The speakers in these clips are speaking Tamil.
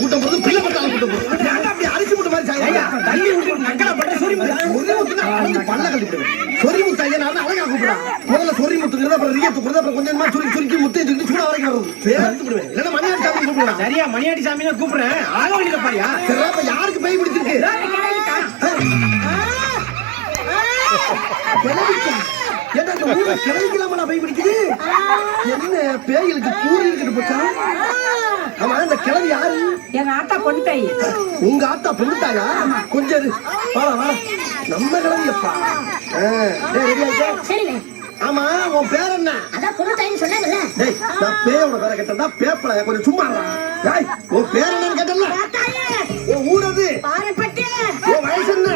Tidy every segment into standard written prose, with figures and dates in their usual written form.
கூட்டம் போது பிள்ளை பட்டால கூட்டம் போது அப்படி அரிசி முட்டை மாதிரி சாயா தண்ணி விட்டு நக்கலா பண்ற சொறி முத்து பல்ல கட்டிடுவேன். சொறி முத்து ஐயா நான் அழகா கூப்பிடா. முதல்ல சொறி முத்துங்கிறது அப்புறம் ரிய துப்புறது அப்புறம் கொஞ்சமா சுருக்கி முத்து தூக்கி சூடா வரைக்கும் வரும். பேர் எடுத்து விடுவேன். இல்லன்னா மணியாட்டி சாமி கூப்பிடுறா. சரியா மணியாட்டி சாமி தான் கூப்பிடுறேன். ஆக வேண்டியத பாரியா. சரி அப்ப யாருக்கு பேய் பிடிச்சிருக்கு? என்ன இந்த ஊர்ல கிளைக்கலாமா நான் பேய் பிடிக்குது? என்ன பேய்களுக்கு கூறு இருக்குது போச்சா? ஆமா இந்த கிளவி யாரு? எங்க ஆத்தா பொண்ணு தாய். உங்க ஆத்தா பொண்ணு தாயா? கொஞ்சம் வா நம்ம கிளவியப்பா. ரெடி ஆயிட்டா? சரிங்க. ஆமா உன் பேர் என்ன? அதான் பொண்ணு தாயின்னு சொன்னாங்கல்ல. டேய் நான் பேயோட பேரை கேட்டா பேப்பல கொஞ்சம் சும்மா இருடா. டேய் உன் பேர் என்னன்னு கேட்டல? உன் ஊர் அது? பாரப்பட்டி. உன் வயசு என்ன?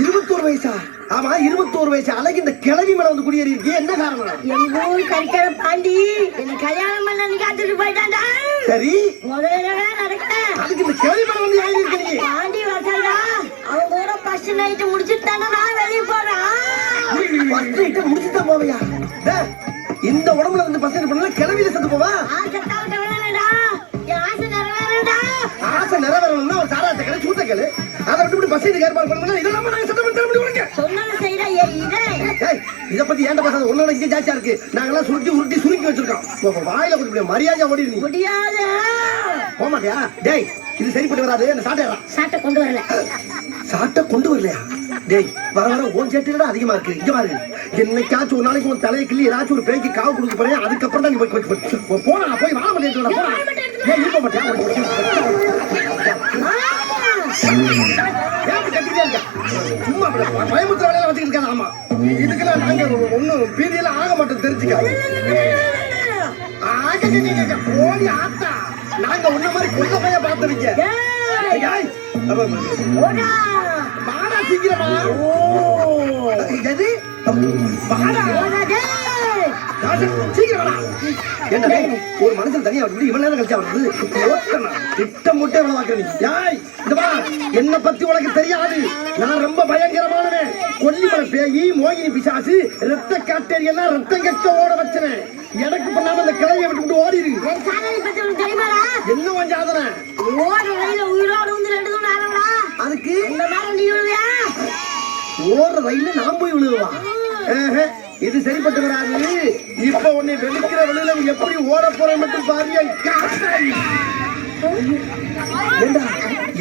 21 வயசா? ஆமா 21 வயசு அழகு இந்த கிளவி மேல வந்து குடியேறி இருக்கு. என்ன காரணம்? எங்க ஊர் கரிக்கர பாண்டி என்ன கல்யாணம் பண்ண நீ காத்துட்டு போயிட்டான்டா. சரி முதல்ல நடக்கல. அதுக்கு இந்த கிளவி மேல வந்து ஏறி இருக்கு நீ. பாண்டி வரடா. அவன் கூட ஃபர்ஸ்ட் நைட் முடிச்சிட்டானே நான் வெளிய போறேன். ஃபர்ஸ்ட் நைட் முடிச்சிட்டா போவியா? டேய் இந்த உடம்புல வந்து ஃபர்ஸ்ட் நைட் பண்ணல கிளவில செத்து போவா? ஆசைட்டால வரலடா. என் ஆசை நிறைவேறடா. ஆசை நிறைவேறணும்னா ஒரு சாராட்ட கடை சூட்ட கேளு. அத விட்டு பஸ் இது ஏற்பாடு பண்ணனும். இதெல்லாம் நாங்க சத்தம் பண்ண முடியல. சொன்னத செய்டா இதே. ஏய் இத பத்தி ஏன்டா பேசாத? உன்னோட இங்க ஜாஸ்தியா இருக்கு. நாங்கலாம் சுருட்டி வச்சிருக்கோம். வாயில கொஞ்சம் மரியாதையா ஓடி நீ. முடியாது. போக மாட்டியா? டேய் இது சரிப்பட்டு வராது. என்ன சாட்டேறா? சாட்டை கொண்டு வரல. சாட்டை கொண்டு வரலையா? டேய் வர ஓன் சேட்டில அதிகமா இருக்கு. இங்க பாருங்க. என்னைக்காச்சும் ஒரு நாளைக்கு உன் தலையை கிள்ளி ஏதாச்சும் ஒரு பேய்க்கு காவு கொடுக்க போறேன். அதுக்கப்புறம் தான் நீ போனா போய் வாழ மாட்டேன். போனா ஏன் இருக்க மாட்டியா? சும்மா பயமுத்திர வேலையில வச்சுக்கிட்டு இருக்காங்க. ஆமா இதுக்கெல்லாம் நாங்க ஒன்னும் பீதியெல்லாம் ஆக மாட்டோம் தெரிஞ்சுக்க. ஓடி ஆத்தா நாங்க உன்ன மாதிரி கொல்ல பைய பார்த்தவங்க. வாடா சீக்கிரமா. எது வாடா சீக்கிரம் என்ன ஒரு மனுஷன் தனியா வந்து இவ்வளவு நேரம் கழிச்சா வருது. திட்டம் முட்டை எவ்வளவு வாக்குற நீ? யாய் என்ன பத்தி உனக்கு தெரியாது. நான் ரொம்ப பயங்கரமானவன். கொல்லிமலை பேயி மோகினி பிசாசு ரத்த காட்டேரி எல்லாம் ரத்தம் கட்ட ஓட வச்சனேன். எனக்கு பண்ணாம அந்த கிளையை விட்டு ஓடிடு. என்ன வஞ்சாதன அதுக்கு ஓடுற ரயில நான் போய் விழுவா? இது சரிப்பட்டு வராது. இப்ப உன்னை வெளுக்கிற வெளியில எப்படி ஓட போற மட்டும் பாருங்க.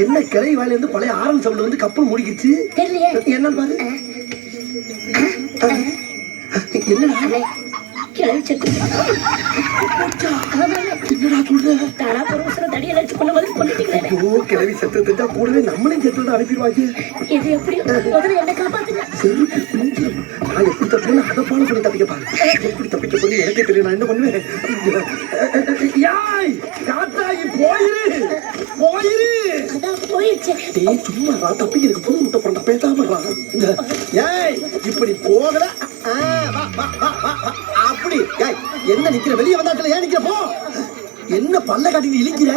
என்ன கிளை வாயில இருந்து பழைய ஆரன் சவுண்ட் வந்து கப்பல் முடிக்கிச்சு. என்ன பாரு என்னடா கிளவி செத்து. என்னடா சொல்ற? தானா புருஷனை தடியை வச்சு கொண்டு வந்து கொண்டுட்டீங்களே. ஓ கிளவி செத்து தெரிஞ்சா கூடவே நம்மளையும் செத்து அனுப்பிடுவாங்க. இது எப்படி முதல்ல என்ன காப்பாத்துங்க. சரி நான் எப்படி தப்பிக்கணும் அதை ஃபாலோ பண்ணி தப்பிக்க பாரு. எப்படி தப்பிக்க பண்ணி எனக்கே தெரியும். நான் என்ன பண்ணுவேன்? யாய் காத்தாயி போயிரு போயிடுச்சு. சும்மா தப்பிக்க இருக்கு. புது முட்டை பண்ண பேசாம ஏய் இப்படி போகல. அப்படி என்ன நிக்கிற? வெளியே வந்தாச்சுல ஏன் நிக்கிற? போ. என்ன பல்ல காட்டி இழிக்கிற?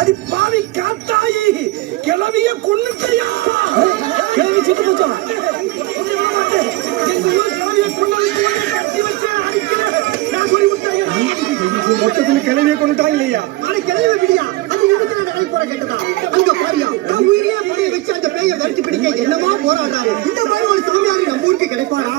அடி பாவி காத்தாயி கிளவிய கொன்னுட்டியா? கிளவி செத்து போச்சா? மொத்தத்துல கிளவிய கொண்டுட்டாங்க இல்லையா? அது கிளவி விடியா? அது எதுக்கு நடை போற கேட்டதா? அங்க பாரியா நான் உயிரியா படைய வச்சு அந்த பேயை தடுத்து பிடிக்க என்னமா போராடுறாரு. இந்த மாதிரி ஒரு சாமியாரி நம்ம ஊருக்கு கிடைப்பாரா?